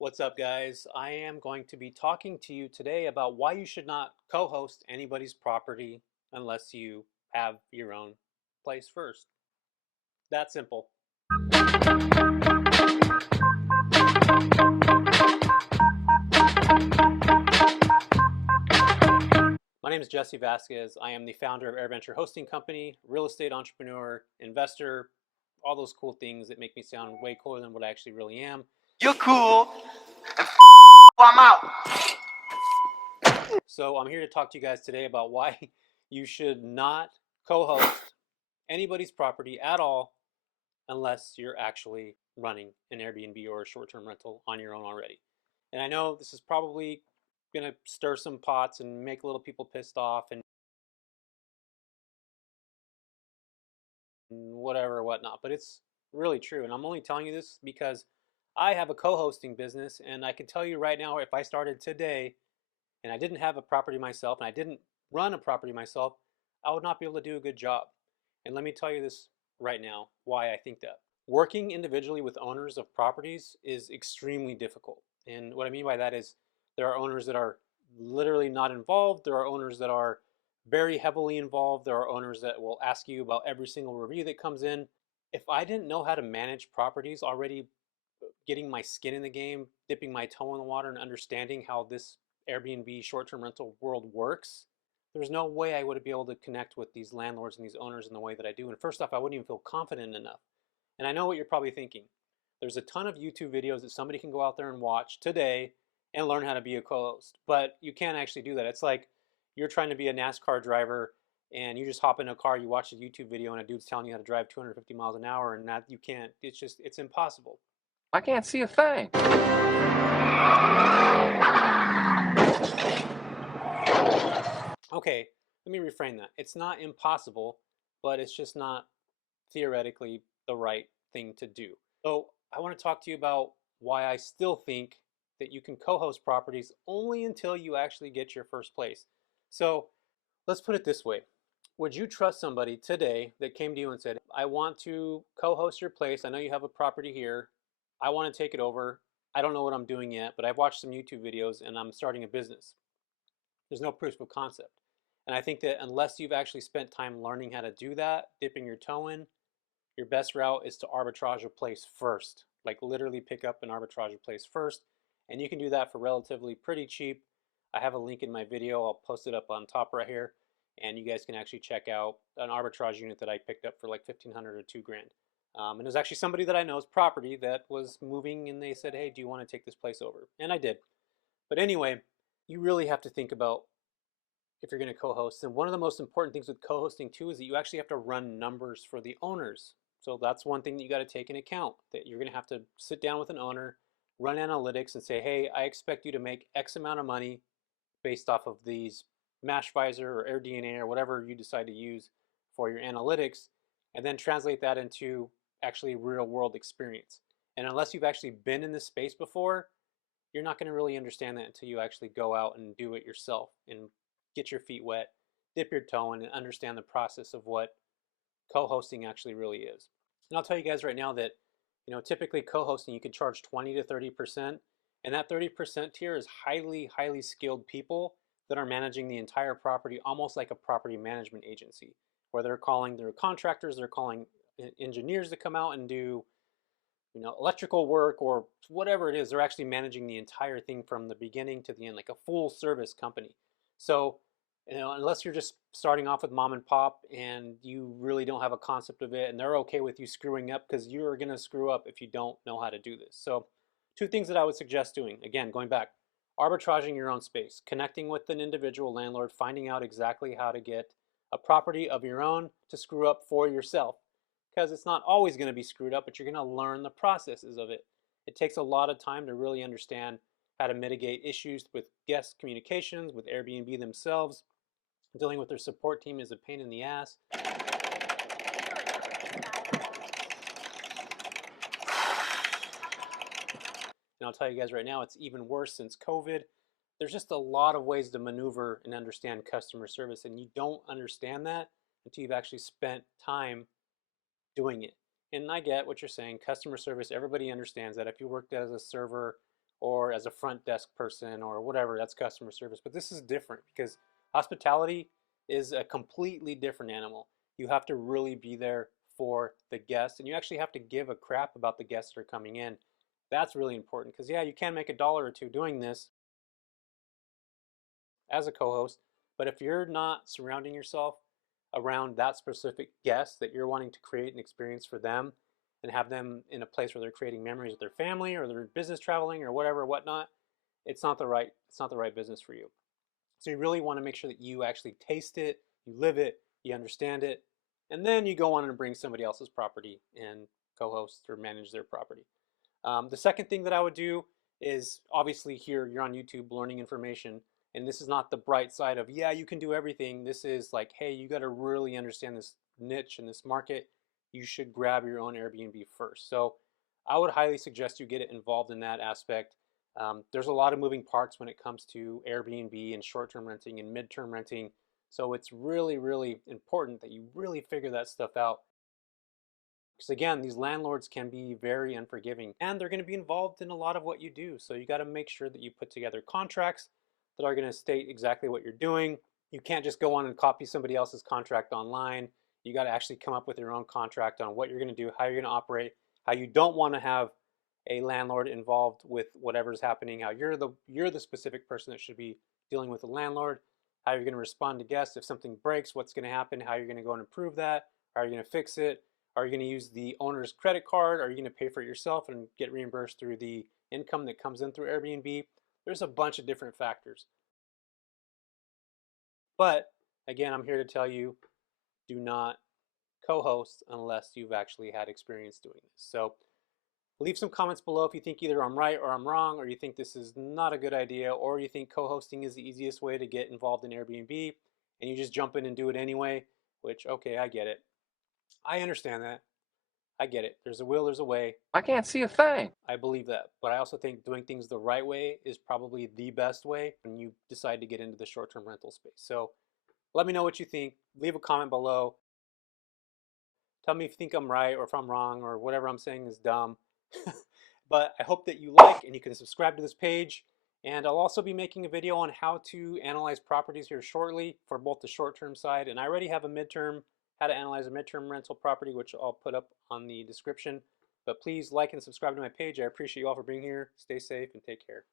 What's up, guys? I am going to be talking to you today about why you should not co-host anybody's property unless you have your own place first. That simple. My name is Jesse Vasquez. I am the founder of AirVenture Hosting Company, real estate entrepreneur, investor, all those cool things that make me sound way cooler than what I actually really am. You're cool. I'm out. So I'm here to talk to you guys today about why you should not co-host anybody's property at all unless you're actually running an Airbnb or a short-term rental on your own already. And I know this is probably going to stir some pots and make little people pissed off and whatever, whatnot, but it's really true. And I'm only telling you this because I have a co-hosting business, and I can tell you right now, if I started today and I didn't have a property myself and I didn't run a property myself, I would not be able to do a good job. And let me tell you this right now, why I think that. Working individually with owners of properties is extremely difficult. And what I mean by that is there are owners that are literally not involved. There are owners that are very heavily involved. There are owners that will ask you about every single review that comes in. If I didn't know how to manage properties already, getting my skin in the game, dipping my toe in the water and understanding how this Airbnb short-term rental world works, there's no way I would be able to connect with these landlords and these owners in the way that I do. And first off, I wouldn't even feel confident enough. And I know what you're probably thinking. There's a ton of YouTube videos that somebody can go out there and watch today and learn how to be a co-host. But you can't actually do that. It's like you're trying to be a NASCAR driver and you just hop in a car, you watch a YouTube video and a dude's telling you how to drive 250 miles an hour, and that you can't. It's impossible. I can't see a thing. Okay, let me reframe that. It's not impossible, but it's just not theoretically the right thing to do. So I want to talk to you about why I still think that you can co-host properties only until you actually get your first place. So let's put it this way. Would you trust somebody today that came to you and said, I want to co-host your place. I know you have a property here. I want to take it over. I don't know what I'm doing yet, but I've watched some YouTube videos and I'm starting a business. There's no proof of concept. And I think that unless you've actually spent time learning how to do that, dipping your toe in, your best route is to arbitrage a place first. Like literally pick up and arbitrage a place first. And you can do that for relatively pretty cheap. I have a link in my video. I'll post it up on top right here. And you guys can actually check out an arbitrage unit that I picked up for like 1,500 or $2,000. And it was actually somebody that I know's property that was moving, and they said, hey, do you want to take this place over? And I did. But anyway, you really have to think about if you're going to co-host. And one of the most important things with co-hosting too is that you actually have to run numbers for the owners. So that's one thing that you got to take into account, that you're going to have to sit down with an owner, run analytics and say, hey, I expect you to make X amount of money based off of these Mashvisor or AirDNA or whatever you decide to use for your analytics, and then translate that into actually real world experience. And unless you've actually been in this space before, you're not going to really understand that until you actually go out and do it yourself and get your feet wet, dip your toe in, and understand the process of what co-hosting actually really is. And I'll tell you guys right now that, typically co-hosting you can charge 20 to 30%, and that 30% tier is highly skilled people that are managing the entire property, almost like a property management agency, where they're calling their contractors, they're calling engineers to come out and do electrical work or whatever it is. They're actually managing the entire thing from the beginning to the end, like a full service company. So unless you're just starting off with mom and pop and you really don't have a concept of it and they're okay with you screwing up, because you're going to screw up if you don't know how to do this. So two things that I would suggest doing, again, going back, arbitraging your own space, connecting with an individual landlord, finding out exactly how to get a property of your own to screw up for yourself, because it's not always going to be screwed up, but you're going to learn the processes of it. It takes a lot of time to really understand how to mitigate issues with guest communications, with Airbnb themselves. Dealing with their support team is a pain in the ass. And I'll tell you guys right now, it's even worse since COVID. There's just a lot of ways to maneuver and understand customer service, and you don't understand that until you've actually spent time doing it. And I get what you're saying, customer service, everybody understands that. If you worked as a server or as a front desk person or whatever. That's customer service. But this is different because hospitality is a completely different animal. You have to really be there for the guests, and you actually have to give a crap about the guests that are coming in. That's really important because, yeah, you can make $1 or $2 doing this as a co-host, but if you're not surrounding yourself around that specific guest that you're wanting to create an experience for them and have them in a place where they're creating memories with their family or their business traveling or whatever, whatnot, it's not the right business for you. So you really want to make sure that you actually taste it, you live it, you understand it, and then you go on and bring somebody else's property and co-host or manage their property. The second thing that I would do is, obviously here you're on YouTube learning information, and this is not the bright side of, yeah, you can do everything. This is like, hey, you got to really understand this niche and this market. You should grab your own Airbnb first. So I would highly suggest you get involved in that aspect. There's a lot of moving parts when it comes to Airbnb and short-term renting and mid-term renting. So it's really, really important that you really figure that stuff out. Because again, these landlords can be very unforgiving and they're going to be involved in a lot of what you do. So you got to make sure that you put together contracts that are going to state exactly what you're doing. You can't just go on and copy somebody else's contract online. You got to actually come up with your own contract on what you're going to do, how you're going to operate, how you don't want to have a landlord involved with whatever's happening, how you're the specific person that should be dealing with the landlord, how you're going to respond to guests if something breaks, what's going to happen, how you're going to go and improve that, how are you going to fix it, are you going to use the owner's credit card, are you going to pay for it yourself and get reimbursed through the income that comes in through Airbnb. There's a bunch of different factors. But again, I'm here to tell you, do not co-host unless you've actually had experience doing this. So leave some comments below if you think either I'm right or I'm wrong, or you think this is not a good idea, or you think co-hosting is the easiest way to get involved in Airbnb and you just jump in and do it anyway, which, okay, I get it. I understand that. I get it. There's a will, there's a way. I can't see a thing. I believe that. But I also think doing things the right way is probably the best way when you decide to get into the short-term rental space. So let me know what you think. Leave a comment below. Tell me if you think I'm right or if I'm wrong or whatever I'm saying is dumb. But I hope that you like and you can subscribe to this page. And I'll also be making a video on how to analyze properties here shortly for both the short-term side, and I already have a midterm, how to analyze a midterm rental property, which I'll put up on the description. But please like and subscribe to my page. I appreciate you all for being here. Stay safe and take care.